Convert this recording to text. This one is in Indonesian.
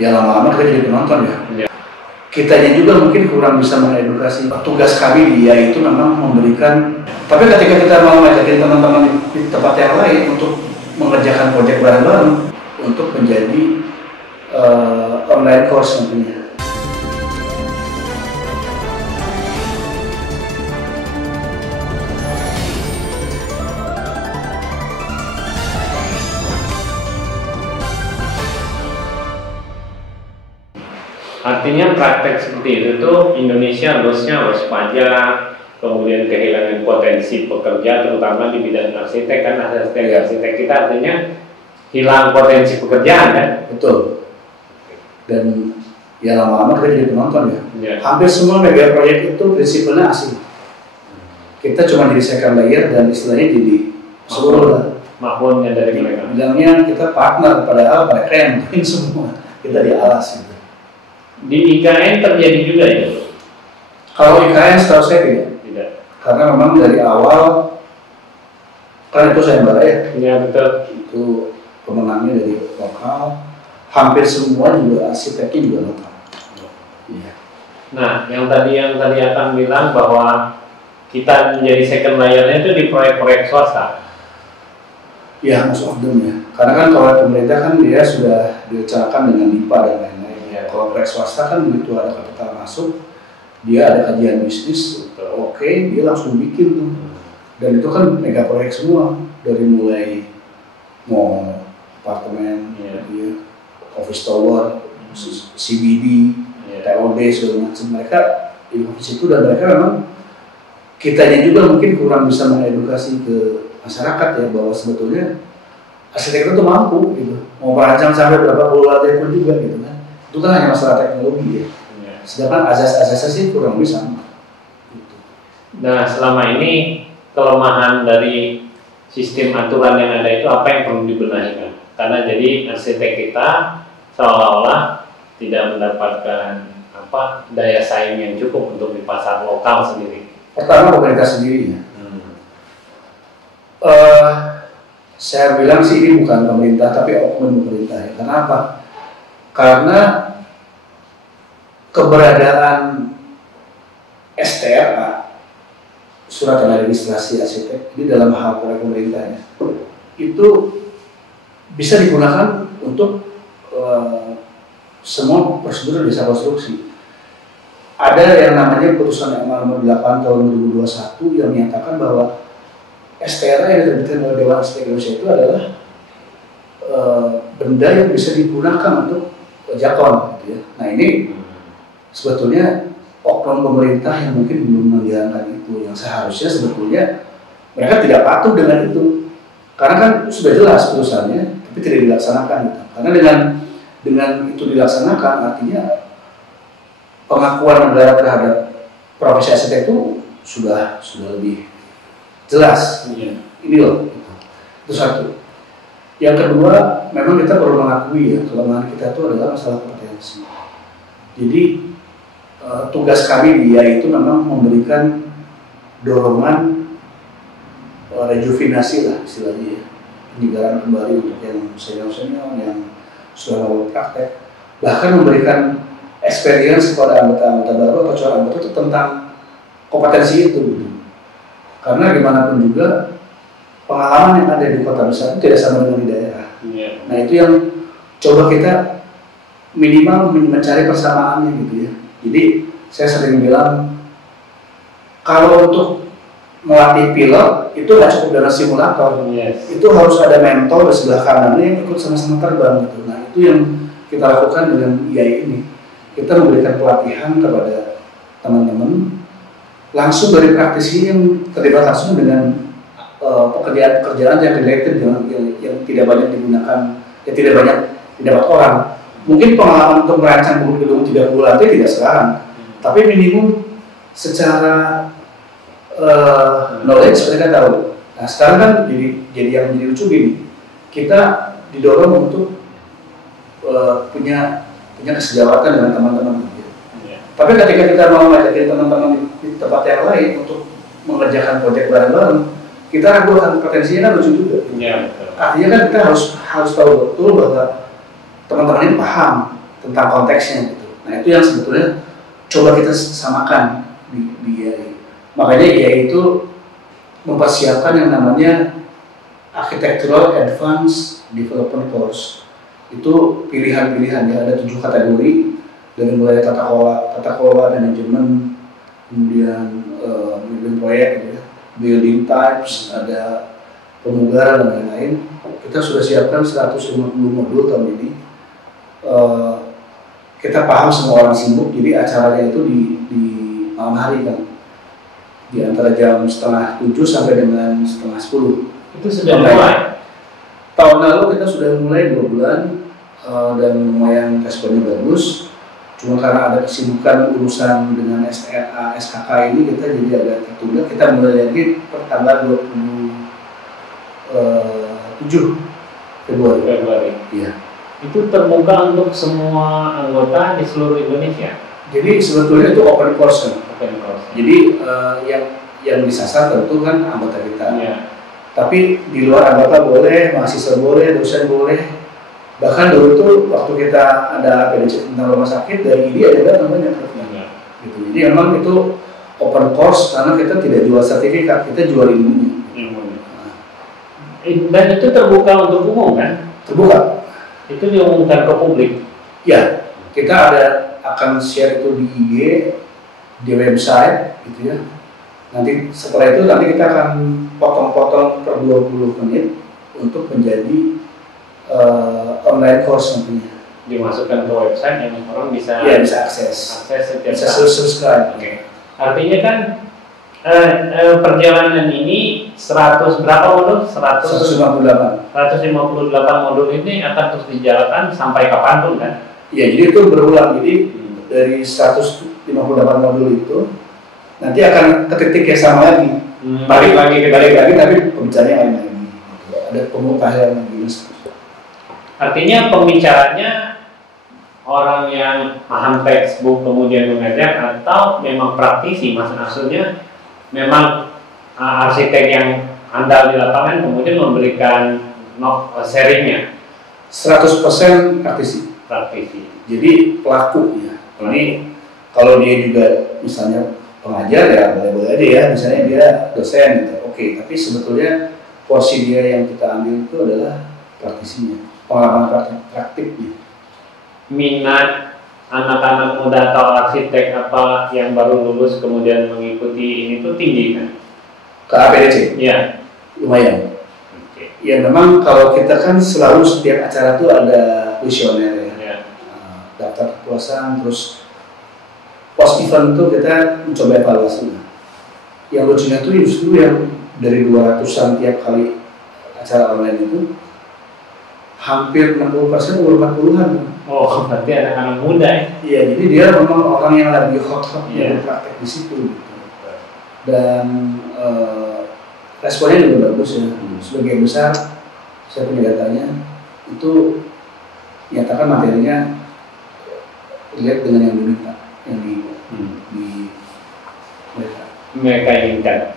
ya lama-lama kita jadi penonton ya. Kitanya juga mungkin kurang bisa mengedukasi. Tugas kami dia itu memang memberikan, tapi ketika kita mau ngajakin teman-teman di tempat yang lain untuk mengerjakan proyek bareng-bareng untuk menjadi online course nantinya. Artinya praktek seperti itu tuh Indonesia harusnya waspada, kemudian kehilangan potensi pekerja terutama di bidang arsitek kan, arsitek kita artinya hilang potensi pekerjaan kan? Betul. Dan ya lama-lama kita jadi penonton ya. Hampir semua mega proyek itu prinsipnya asing. Kita cuma jadi second layer dan istilahnya jadi seluruh lah. Mahpunnya dari mereka. Bilangnya kita partner, padahal mereka yang bikin semua. Kita di alas gitu. Di IKN terjadi juga itu? Kalau IKN setahu saya tidak. Karena memang dari awal kan itu sayembara ya. Iya betul. Itu pemenangnya dari lokal. Hampir semua juga arsiteknya juga lokal. Iya. Nah, yang tadi akan bilang bahwa kita menjadi second layer-nya itu di proyek-proyek swasta. Ya, most of them ya. Karena kan kalau pemerintah kan dia sudah direncanakan dengan DIPA dan lain-lain. Kalau proyek swasta kan begitu ada kapital masuk, dia ada kajian bisnis, oke, dia langsung bikin tuh. Dan itu kan mega proyek semua, dari mulai mall, apartemen, office tower, CBD, TOD segala macam. Mereka di situ dan mereka memang kitanya juga mungkin kurang bisa mengedukasi ke masyarakat ya bahwa sebetulnya arsitek itu mampu gitu, mau merancang sampai berapa puluh lantai pun juga gitu kan. Itu kan hanya masalah teknologi ya. Sedangkan asas-asasnya sih kurang lebih sama. Gitu. Nah, selama ini kelemahan dari sistem aturan yang ada itu apa yang perlu dibenahi? Karena jadi arsitek kita seolah-olah tidak mendapatkan daya saing yang cukup untuk di pasar lokal sendiri. Pertama pemerintah sendiri ya. Saya bilang sih ini bukan pemerintah tapi oknum pemerintah ya. Kenapa? Karena keberadaan STRA, surat tanda registrasi arsitek, ini dalam hal proyek pemerintahnya, itu bisa digunakan untuk semua prosedur desa konstruksi. Ada yang namanya putusan MA nomor 8 tahun 2021 yang menyatakan bahwa STRA yang diterbitkan oleh Dewan Arsitek Indonesia itu adalah benda yang bisa digunakan untuk jakon, gitu ya. Nah ini sebetulnya oknum pemerintah yang mungkin belum menjalankan itu, yang seharusnya sebetulnya mereka tidak patuh dengan itu, karena kan sudah jelas putusannya, tapi tidak dilaksanakan gitu. Karena dengan itu dilaksanakan artinya pengakuan negara terhadap profesi arsitek itu sudah lebih jelas. Ini loh, itu satu. Yang kedua, memang kita perlu mengakui ya, kelemahan kita itu adalah masalah kompetensi. Jadi tugas kami dia itu memang memberikan dorongan rejuvenasi lah istilahnya ya, penyegaran kembali untuk yang senior-senior yang sudah lalu praktek, bahkan memberikan experience kepada anggota-anggota baru atau calon anggota itu tentang kompetensi itu gitu. Karena gimana pun juga pengalaman yang ada di kota besar itu tidak sama dengan di daerah. Nah itu yang coba kita minimal mencari persamaannya gitu ya. Jadi saya sering bilang kalau untuk melatih pilot itu nggak cukup dengan simulator, itu harus ada mentor di sebelah kanannya yang ikut sama-sama terbang gitu. Nah itu yang kita lakukan dengan IAI ini. Kita memberikan pelatihan kepada teman-teman langsung dari praktisi yang terlibat langsung dengan pekerjaan yang related yang tidak banyak digunakan, yang tidak banyak didapat orang. Mungkin pengalaman untuk merancang gedung 30 lantai tidak sekarang, tapi minimum secara knowledge mereka tahu. Nah sekarang kan jadi yang menjadi lucu gini, kita didorong untuk punya kesejawatan dengan teman-teman. Tapi ketika kita mau ngajakin teman-teman di tempat yang lain untuk mengerjakan proyek bareng-bareng, kita ragu akan potensinya kan lucu juga. Artinya kan kita harus tahu betul bahwa teman-teman ini paham tentang konteksnya gitu. Nah itu yang sebetulnya coba kita samakan di IAI. Makanya IAI itu mempersiapkan yang namanya Architectural Advanced Development Course. Itu pilihan-pilihan ya, ada 7 kategori dari mulai tata kelola manajemen, kemudian building proyek gitu ya, building types, ada pemugaran dan lain-lain. Kita sudah siapkan 150 modul tahun ini. Kita paham semua orang sibuk, jadi acaranya itu di malam hari kan, di antara jam 6:30 sampai dengan 9:30. Itu sudah mulai. Tahun lalu kita sudah mulai 2 bulan dan lumayan responnya bagus. Cuma karena ada kesibukan urusan dengan SRA, SKK ini kita jadi agak tertunda. Kita mulai lagi per tanggal 27 Februari. Iya. Itu terbuka untuk semua anggota di seluruh Indonesia. Jadi sebetulnya itu open course kan. Open course. Jadi yang disasar tentu kan anggota kita. Iya. Tapi di luar anggota boleh, mahasiswa boleh, dosen boleh. Bahkan dulu tuh waktu kita ada PDC tentang rumah sakit dari IDI ada namanya Iya. gitu. Jadi memang itu open course karena kita tidak jual sertifikat, kita jual ilmunya. Dan itu terbuka untuk umum kan? Terbuka. Itu diumumkan ke publik. Ya, kita akan share itu di IG, di website gitu ya. Nanti setelah itu kita akan potong-potong per 20 menit untuk menjadi online course nantinya. Dimasukkan ke website yang orang bisa bisa akses setiap bisa saat. subscribe. Oke. Artinya kan perjalanan ini 100 berapa modul? 158 modul ini akan terus dijalankan sampai kapanpun kan? Ya, jadi itu berulang. Jadi dari 158 modul itu nanti akan ke titik yang sama lagi. Balik lagi tapi pembicaranya lain lagi. Ada pemutahiran lagi. Artinya pembicaranya orang yang paham textbook kemudian mengajar atau memang praktisi, maksudnya memang arsitek yang andal di lapangan kemudian memberikan sharingnya. 100% praktisi. Jadi pelaku ya. Ini kalau dia juga misalnya pengajar ya boleh-boleh aja ya, misalnya dia dosen gitu. Oke, tapi sebetulnya porsi dia yang kita ambil itu adalah praktisinya, pengalaman praktiknya. Minat anak-anak muda atau arsitek apa yang baru lulus kemudian mengikuti ini tuh tinggi kan? Ke APDC? Iya. Lumayan. Ya memang kalau kita kan selalu setiap acara tuh ada kuesioner ya. Daftar kepuasan, terus post event tuh kita mencoba evaluasi. Yang lucunya tuh justru yang dari 200-an tiap kali acara online itu hampir 60% umur 40-an. Oh, berarti anak-anak muda ya? Iya, jadi dia memang orang yang lagi hot-hotnya praktek di situ gitu. Dan responnya juga bagus ya. Sebagian besar saya punya datanya itu nyatakan materinya relate dengan yang diminta, yang di mereka inginkan.